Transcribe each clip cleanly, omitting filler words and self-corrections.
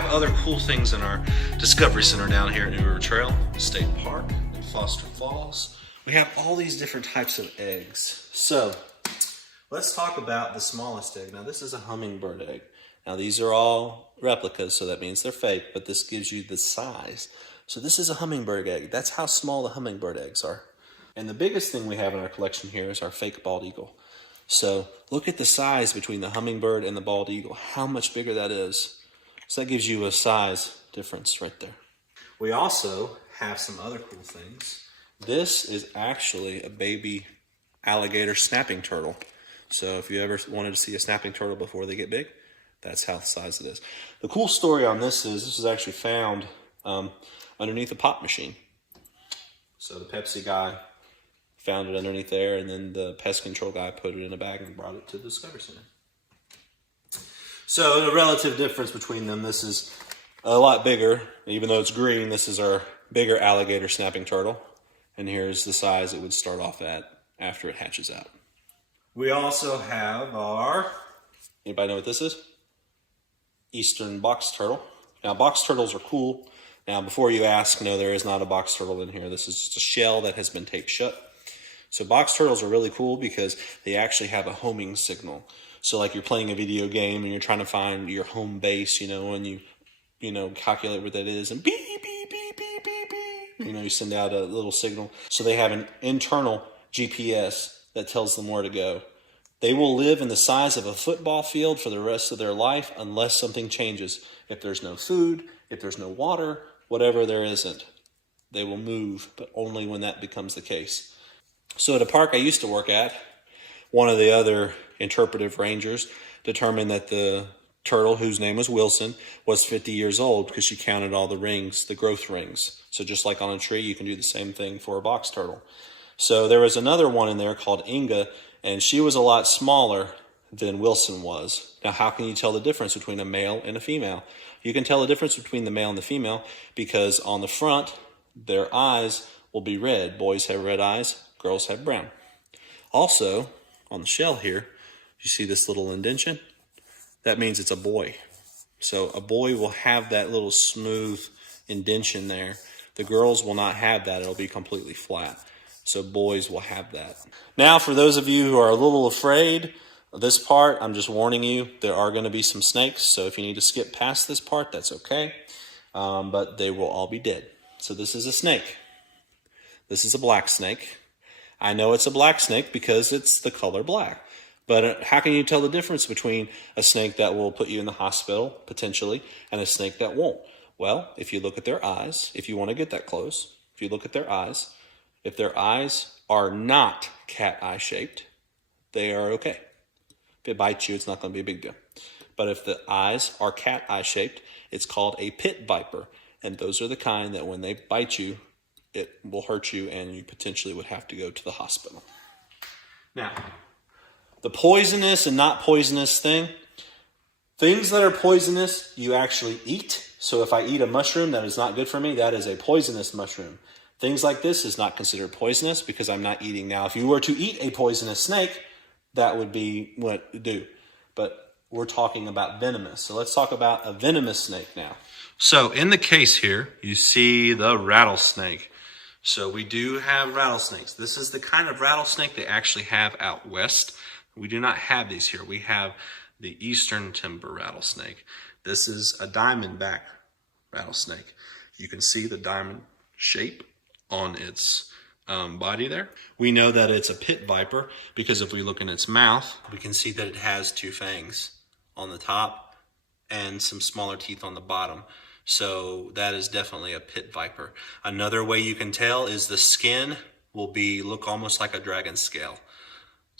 have other cool things in our Discovery Center down here at New River Trail State Park in Foster Falls. We have all these different types of eggs. So let's talk about the smallest egg. Now this is a hummingbird egg. Now these are all replicas, so that means they're fake, but this gives you the size. So this is a hummingbird egg. That's how small the hummingbird eggs are. And the biggest thing we have in our collection here is our fake bald eagle. So look at the size between the hummingbird and the bald eagle, how much bigger that is. So that gives you a size difference right there. We also have some other cool things. This is actually a baby alligator snapping turtle. So if you ever wanted to see a snapping turtle before they get big, that's how the size it is. The cool story on this is actually found underneath a pop machine. So the Pepsi guy found it underneath there, and then the pest control guy put it in a bag and brought it to the Discovery Center. So the relative difference between them, this is a lot bigger. Even though it's green, this is our bigger alligator snapping turtle. And here's the size it would start off at after it hatches out. We also have our, anybody know what this is? Eastern box turtle. Now box turtles are cool. Now before you ask, no, there is not a box turtle in here. This is just a shell that has been taped shut. So box turtles are really cool because they actually have a homing signal. So like you're playing a video game and you're trying to find your home base, and you calculate where that is, and beep, beep, beep, beep, beep, beep. You send out a little signal. So they have an internal GPS that tells them where to go. They will live in the size of a football field for the rest of their life unless something changes. If there's no food, if there's no water, whatever there isn't, they will move, but only when that becomes the case. So at a park I used to work at, one of the other interpretive rangers determined that the turtle, whose name was Wilson, was 50 years old because she counted all the rings, the growth rings. So just like on a tree, you can do the same thing for a box turtle. So there was another one in there called Inga, and she was a lot smaller than Wilson was. Now, how can you tell the difference between a male and a female? You can tell the difference between the male and the female because on the front, their eyes will be red. Boys have red eyes, girls have brown. Also, on the shell here, you see this little indentation? That means it's a boy. So a boy will have that little smooth indentation there. The girls will not have that. It'll be completely flat. So boys will have that. Now, for those of you who are a little afraid of this part, I'm just warning you, there are going to be some snakes. So if you need to skip past this part, that's okay. But they will all be dead. So this is a snake. This is a black snake. I know it's a black snake because it's the color black. But how can you tell the difference between a snake that will put you in the hospital, potentially, and a snake that won't? Well, if you look at their eyes, if you want to get that close, if you look at their eyes, if their eyes are not cat eye shaped, they are okay. If it bites you, it's not going to be a big deal. But if the eyes are cat eye shaped, it's called a pit viper. And those are the kind that when they bite you, it will hurt you and you potentially would have to go to the hospital. Now, the poisonous and not poisonous thing, things that are poisonous, you actually eat. So if I eat a mushroom that is not good for me, that is a poisonous mushroom. Things like this is not considered poisonous because I'm not eating. Now, if you were to eat a poisonous snake, that would be what to do. But we're talking about venomous. So let's talk about a venomous snake now. So in the case here, you see the rattlesnake. So we do have rattlesnakes. This is the kind of rattlesnake they actually have out west. We do not have these here. We have the eastern timber rattlesnake. This is a diamondback rattlesnake. You can see the diamond shape on its body there. We know that it's a pit viper because if we look in its mouth, we can see that it has two fangs on the top and some smaller teeth on the bottom. So that is definitely a pit viper. Another way you can tell is the skin will look almost like a dragon scale.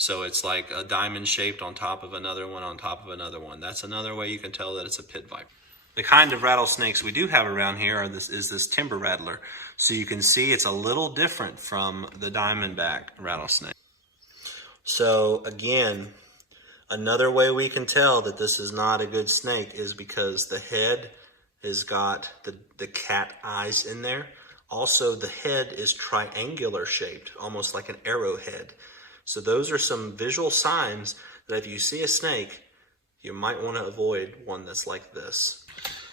So it's like a diamond shaped on top of another one on top of another one. That's another way you can tell that it's a pit viper. The kind of rattlesnakes we do have around here is this timber rattler. So you can see it's a little different from the diamondback rattlesnake. So again, another way we can tell that this is not a good snake is because the head has got the cat eyes in there. Also, the head is triangular shaped, almost like an arrowhead. So those are some visual signs that if you see a snake, you might want to avoid one that's like this.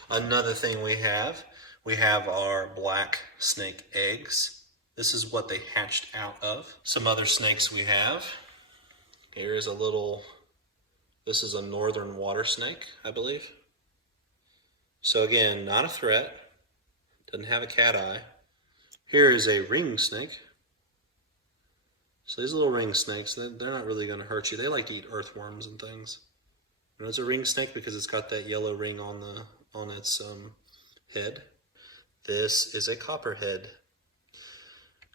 Another thing we have our black snake eggs. This is what they hatched out of. Some other snakes we have. Here is a little, this is a northern water snake, I believe. So again, not a threat. Doesn't have a cat eye. Here is a ring snake. So these little ring snakes, they're not really going to hurt you. They like to eat earthworms and things. And it's a ring snake because it's got that yellow ring on its head. This is a copperhead.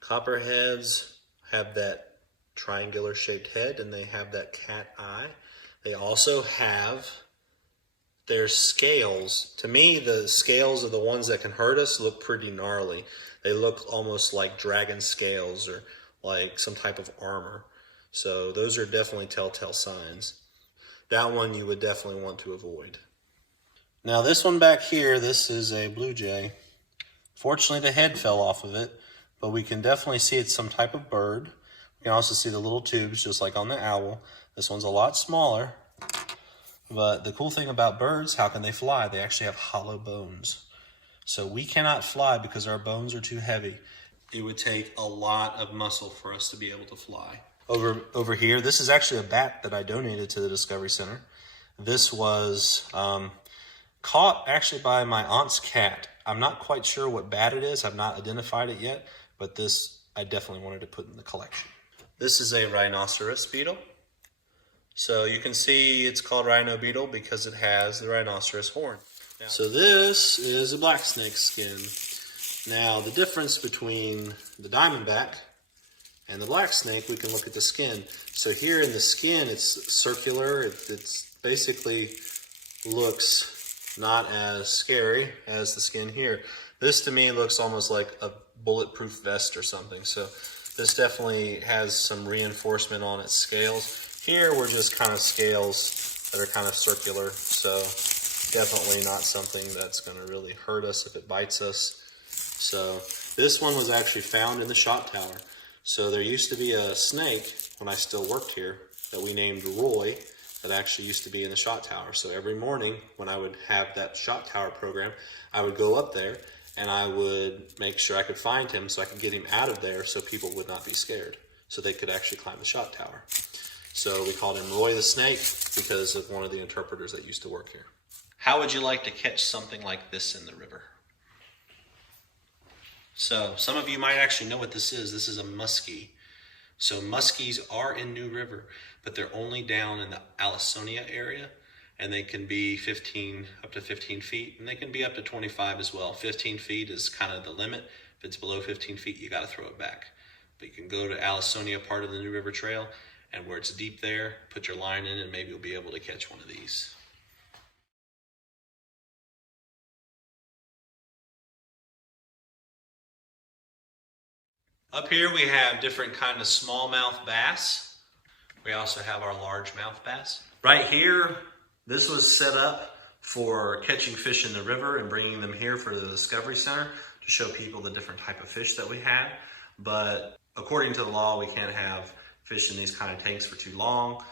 Copperheads have that triangular shaped head and they have that cat eye. They also have their scales. To me, the scales of the ones that can hurt us look pretty gnarly. They look almost like dragon scales or like some type of armor. So those are definitely telltale signs. That one you would definitely want to avoid. Now this one back here, this is a blue jay. Fortunately the head fell off of it, but we can definitely see it's some type of bird. We can also see the little tubes just like on the owl. This one's a lot smaller, but the cool thing about birds, how can they fly? They actually have hollow bones. So we cannot fly because our bones are too heavy. It would take a lot of muscle for us to be able to fly. Over here, this is actually a bat that I donated to the Discovery Center. This was caught actually by my aunt's cat. I'm not quite sure what bat it is. I've not identified it yet, but this I definitely wanted to put in the collection. This is a rhinoceros beetle. So you can see it's called rhino beetle because it has the rhinoceros horn. So this is a black snake skin. Now the difference between the diamondback and the black snake, we can look at the skin. So here in the skin, it's circular. It's basically looks not as scary as the skin here. This to me looks almost like a bulletproof vest or something. So this definitely has some reinforcement on its scales. Here we're just kind of scales that are kind of circular. So definitely not something that's going to really hurt us if it bites us. So this one was actually found in the shot tower. So there used to be a snake when I still worked here that we named Roy that actually used to be in the shot tower. So every morning when I would have that shot tower program, I would go up there and I would make sure I could find him so I could get him out of there so people would not be scared. So they could actually climb the shot tower. So we called him Roy the Snake because of one of the interpreters that used to work here. How would you like to catch something like this in the river? So some of you might actually know what this is. This is a muskie. So muskies are in New River, but they're only down in the Allisonia area, and they can be up to 15 feet, and they can be up to 25 as well. 15 feet is kind of the limit. If it's below 15 feet, you got to throw it back. But you can go to Allisonia, part of the New River Trail, and where it's deep there, put your line in, and maybe you'll be able to catch one of these. Up here we have different kind of smallmouth bass. We also have our largemouth bass. Right here, this was set up for catching fish in the river and bringing them here for the Discovery Center to show people the different type of fish that we have. But according to the law, we can't have fish in these kind of tanks for too long.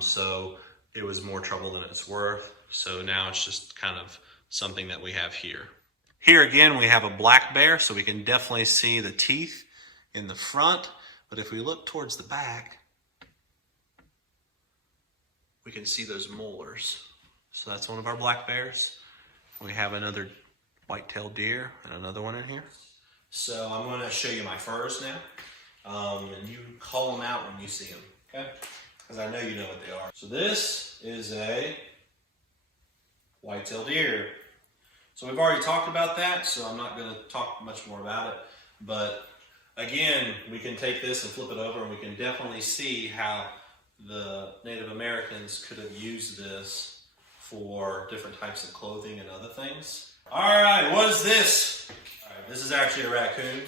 So it was more trouble than it's worth. So now it's just kind of something that we have here. Here again, we have a black bear, so we can definitely see the teeth in the front, but if we look towards the back, we can see those molars. So that's one of our black bears. We have another white-tailed deer and another one in here. So I'm going to show you my furs now, and you call them out when you see them, okay? Because I know you know what they are. So this is a white-tailed deer. So we've already talked about that, so I'm not going to talk much more about it, but again, we can take this and flip it over and we can definitely see how the Native Americans could have used this for different types of clothing and other things. All right, what is this? All right, this is actually a raccoon.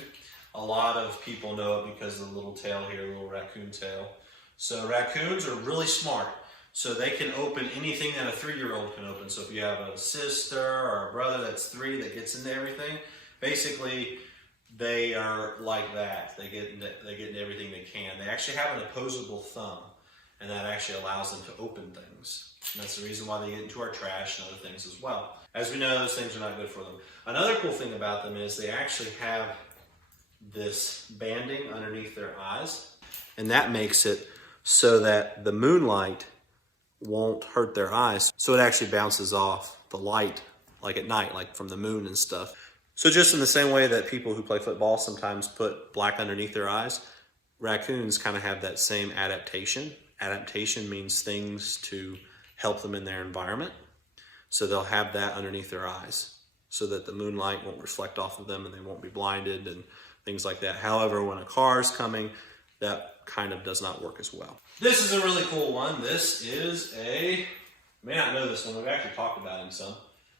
A lot of people know it because of the little tail here, little raccoon tail. So raccoons are really smart. So they can open anything that a 3-year-old can open. So if you have a sister or a brother that's 3 that gets into everything, basically they are like that. They get into everything they can. They actually have an opposable thumb, and that actually allows them to open things. And that's the reason why they get into our trash and other things as well. As we know, those things are not good for them. Another cool thing about them is they actually have this banding underneath their eyes, and that makes it so that the moonlight won't hurt their eyes. So it actually bounces off the light, like at night, like from the moon and stuff. So just in the same way that people who play football sometimes put black underneath their eyes, raccoons kind of have that same adaptation. Adaptation means things to help them in their environment. So they'll have that underneath their eyes so that the moonlight won't reflect off of them and they won't be blinded and things like that. However, when a car is coming, that kind of does not work as well. This is a really cool one. This is you may not know this one, we've actually talked about him some.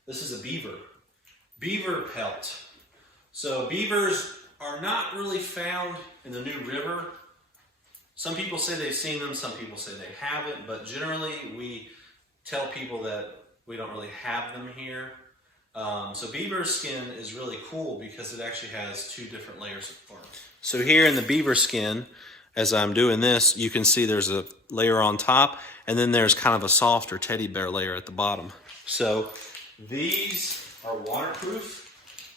This is a beaver. Beaver pelt. So beavers are not really found in the New River. Some people say they've seen them, some people say they haven't, but generally we tell people that we don't really have them here. So beaver skin is really cool because it actually has two different layers of fur. So here in the beaver skin, as I'm doing this, you can see there's a layer on top, and then there's kind of a softer teddy bear layer at the bottom. So these are waterproof.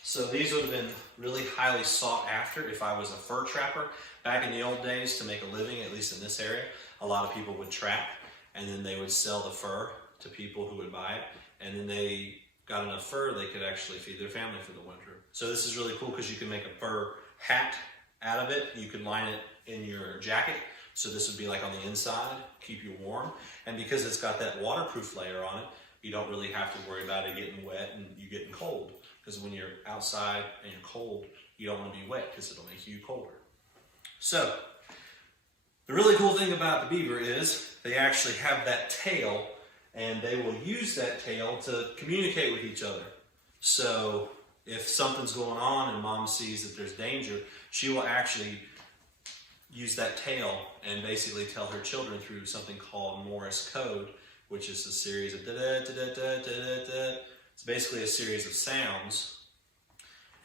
So these would have been really highly sought after if I was a fur trapper. Back in the old days, to make a living, at least in this area, a lot of people would trap, and then they would sell the fur to people who would buy it, and then they got enough fur they could actually feed their family for the winter. So this is really cool because you can make a fur hat out of it. You can line it in your jacket, so this would be like on the inside, keep you warm. And because it's got that waterproof layer on it, you don't really have to worry about it getting wet and you getting cold. Because when you're outside and you're cold, you don't want to be wet because it'll make you colder. So the really cool thing about the beaver is they actually have that tail, and they will use that tail to communicate with each other. So if something's going on and mom sees that there's danger, she will actually use that tail and basically tell her children through something called Morse code, which is a series of da-da-da-da-da-da-da. It's basically a series of sounds,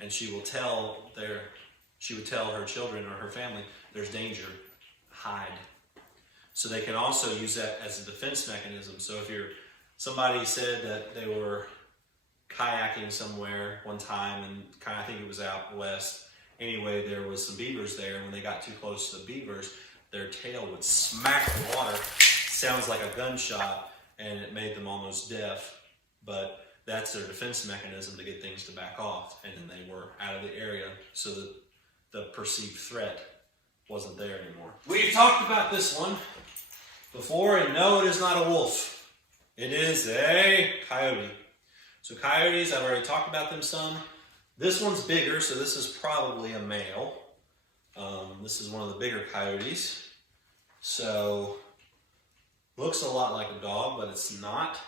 and she would tell her children or her family, there's danger, hide. So they can also use that as a defense mechanism. So if somebody said that they were kayaking somewhere one time, and I think it was out west. Anyway, there was some beavers there, and when they got too close to the beavers, their tail would smack the water. Sounds like a gunshot, and it made them almost deaf. But that's their defense mechanism to get things to back off, and then they were out of the area so that the perceived threat wasn't there anymore. We've talked about this one before, and no, it is not a wolf. It is a coyote. So coyotes, I've already talked about them some. This one's bigger, so this is probably a male. This is one of the bigger coyotes. So, looks a lot like a dog, but it's not.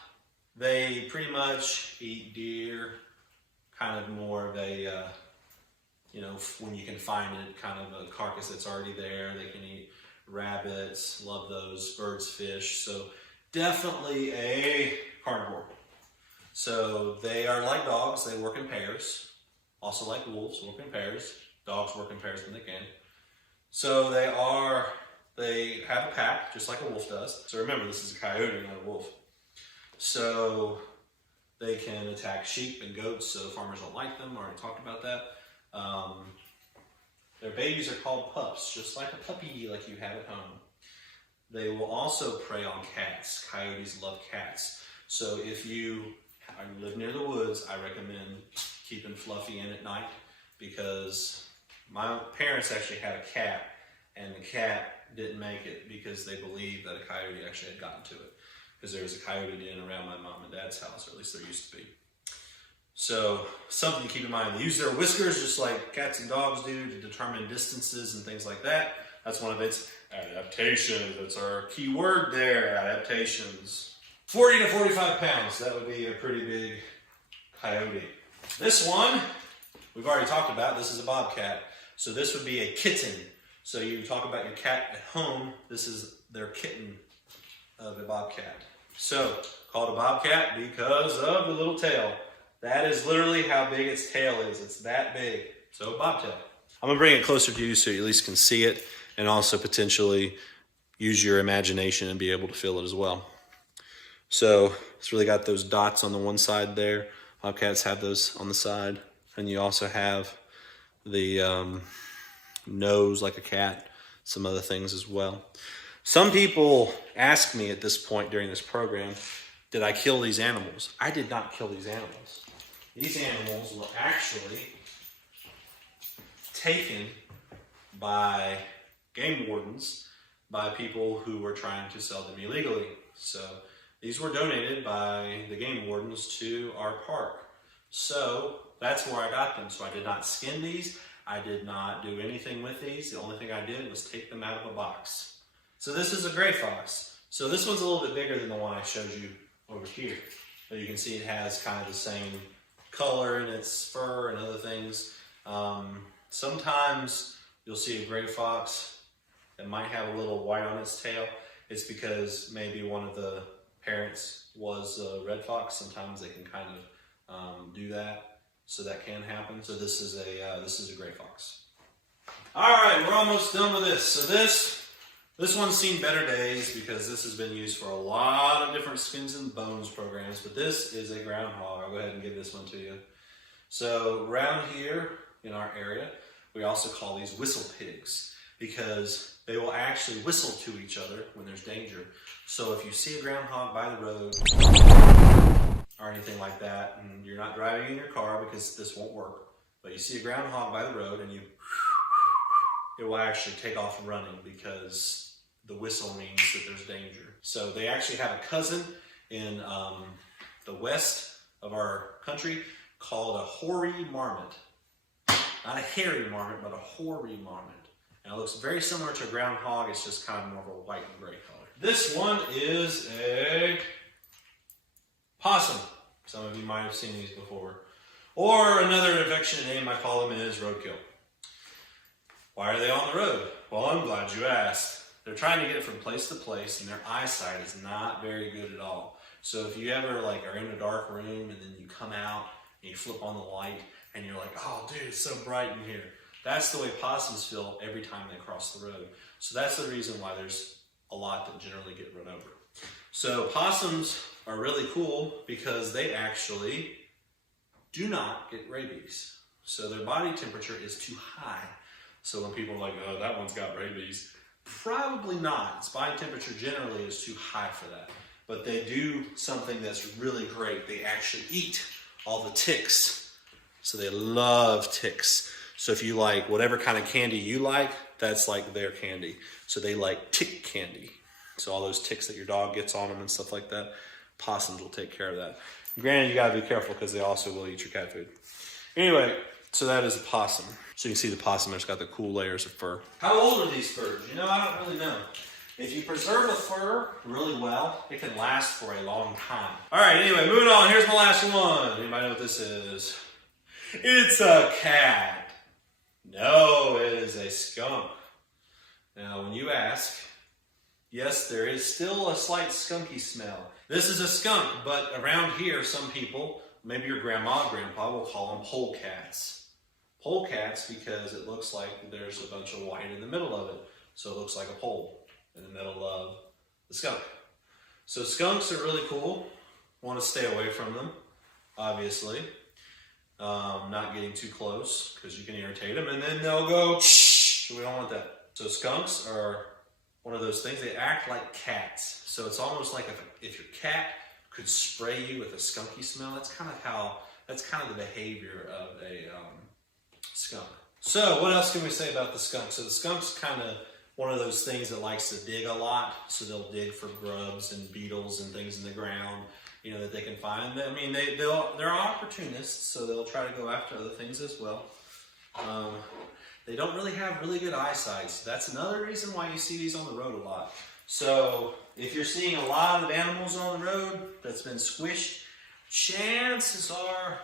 They pretty much eat deer, kind of more of a, when you can find it, kind of a carcass that's already there. They can eat rabbits, love those, birds, fish. So definitely a carnivore. So they are like dogs, they work in pairs. Also like wolves, work in pairs. Dogs work in pairs when they can. So they have a pack, just like a wolf does. So remember, this is a coyote, not a wolf. So they can attack sheep and goats, so farmers don't like them. I already talked about that. Their babies are called pups, just like a puppy like you have at home. They will also prey on cats. Coyotes love cats. So if you live near the woods, I recommend keeping Fluffy in at night, because my parents actually had a cat, and the cat didn't make it because they believed that a coyote actually had gotten to it, because there was a coyote den around my mom and dad's house, or at least there used to be. So something to keep in mind. They use their whiskers just like cats and dogs do to determine distances and things like that. That's one of its adaptations. That's our key word there, adaptations. 40 to 45 pounds, that would be a pretty big coyote. This one, we've already talked about, this is a bobcat. So this would be a kitten. So you talk about your cat at home, this is their kitten of a bobcat. So, called a bobcat because of the little tail. That is literally how big its tail is. It's that big. So, bobtail. I'm going to bring it closer to you so you at least can see it, and also potentially use your imagination and be able to feel it as well. So, it's really got those dots on the one side there. Bobcats have those on the side. And you also have the nose like a cat, some other things as well. Some people ask me at this point during this program, did I kill these animals? I did not kill these animals. These animals were actually taken by game wardens, by people who were trying to sell them illegally. So these were donated by the game wardens to our park. So that's where I got them. So I did not skin these. I did not do anything with these. The only thing I did was take them out of a box. So this is a gray fox. So this one's a little bit bigger than the one I showed you over here. But you can see it has kind of the same color in its fur and other things. Sometimes you'll see a gray fox that might have a little white on its tail. It's because maybe one of the parents was a red fox. Sometimes they can kind of do that, so that can happen. So this is a gray fox. All right, we're almost done with this. So this one's seen better days because this has been used for a lot of different skins and bones programs. But this is a groundhog. I'll go ahead and give this one to you. So around here in our area, we also call these whistle pigs because they will actually whistle to each other when there's danger. So if you see a groundhog by the road or anything like that, and you're not driving in your car because this won't work, but you see a groundhog by the road and it will actually take off running because the whistle means that there's danger. So they actually have a cousin in the west of our country called a hoary marmot. Not a hairy marmot, but a hoary marmot. And it looks very similar to a groundhog. It's just kind of more of a white and gray color. This one is a possum. Some of you might have seen these before. Or another affectionate name I call them is roadkill. Why are they on the road? Well, I'm glad you asked. They're trying to get from place to place, and their eyesight is not very good at all. So if you ever are in a dark room and then you come out and you flip on the light and you're like, oh dude, it's so bright in here. That's the way possums feel every time they cross the road. So that's the reason why there's a lot that generally get run over. So possums are really cool because they actually do not get rabies. So their body temperature is too high. So when people are like, oh, that one's got rabies, probably not. Its body temperature generally is too high for that. But they do something that's really great. They actually eat all the ticks. So they love ticks. So if you like whatever kind of candy you like, that's like their candy. So they like tick candy. So all those ticks that your dog gets on them and stuff like that, possums will take care of that. Granted, you gotta be careful because they also will eat your cat food. Anyway, so that is a possum. So you can see the possum has got the cool layers of fur. How old are these furs? You know, I don't really know. If you preserve a fur really well, it can last for a long time. All right, anyway, moving on. Here's my last one. Anybody know what this is? It's a cat. No, it is a skunk. Now, when you ask, yes, there is still a slight skunky smell. This is a skunk, but around here, some people, maybe your grandma, grandpa, will call them polecats. Polecats because it looks like there's a bunch of white in the middle of it. So it looks like a pole in the middle of the skunk. So skunks are really cool. Want to stay away from them, obviously. Not getting too close because you can irritate them and then they'll go shh. We don't want that. So skunks are one of those things. They act like cats. So it's almost like if your cat could spray you with a skunky smell, that's kind of the behavior of a skunk. So what else can we say about the skunk? So the skunk's kind of one of those things that likes to dig a lot. So they'll dig for grubs and beetles and things in the ground, you know, that they can find. I mean, they're opportunists, so they'll try to go after other things as well. They don't really have really good eyesight. So that's another reason why you see these on the road a lot. So if you're seeing a lot of animals on the road that's been squished, chances are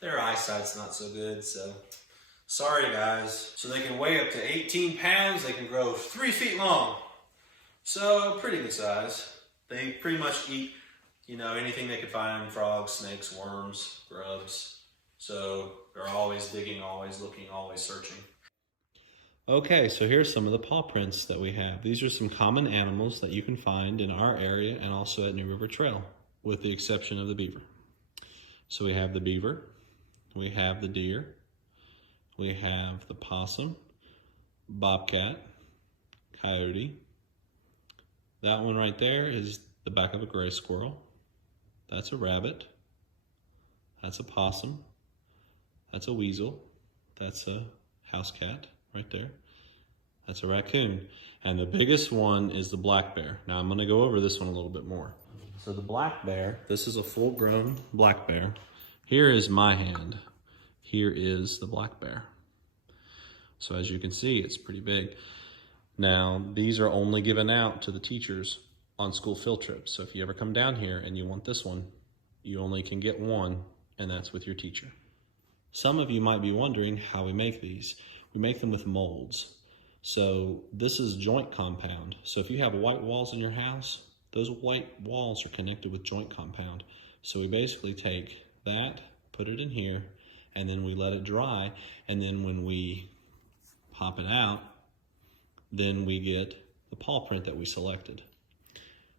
their eyesight's not so good. So sorry guys. So they can weigh up to 18 pounds. They can grow 3 feet long. So pretty good size. They pretty much eat, you know, anything they could find: frogs, snakes, worms, grubs. So they're always digging, always looking, always searching. Okay, so here's some of the paw prints that we have. These are some common animals that you can find in our area and also at New River Trail, with the exception of the beaver. So we have the beaver, we have the deer, we have the possum, bobcat, coyote. That one right there is the back of a gray squirrel. That's a rabbit. That's a possum. That's a weasel. That's a house cat right there. That's a raccoon. And the biggest one is the black bear. Now I'm going to go over this one a little bit more. So the black bear, this is a full-grown black bear. Here is my hand. Here is the black bear. So as you can see, it's pretty big. Now, these are only given out to the teachers on school field trips. So if you ever come down here and you want this one, you only can get one, and that's with your teacher. Some of you might be wondering how we make these. We make them with molds. So this is joint compound. So if you have white walls in your house, those white walls are connected with joint compound. So we basically take that, put it in here, and then we let it dry, and then when we pop it out, then we get the paw print that we selected.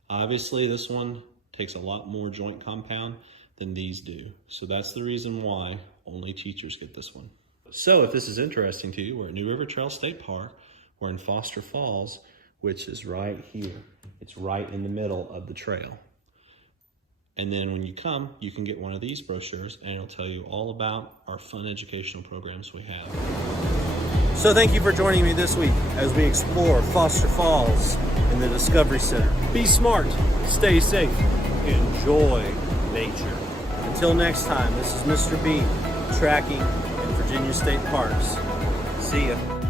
Obviously, this one takes a lot more joint compound than these do. So that's the reason why only teachers get this one. So if this is interesting to you, we're at New River Trail State Park. We're in Foster Falls, which is right here. It's right in the middle of the trail. And then when you come, you can get one of these brochures and it'll tell you all about our fun educational programs we have. So thank you for joining me this week as we explore Foster Falls in the Discovery Center. Be smart, stay safe, enjoy nature. Until next time, this is Mr. B, tracking in Virginia State Parks. See ya.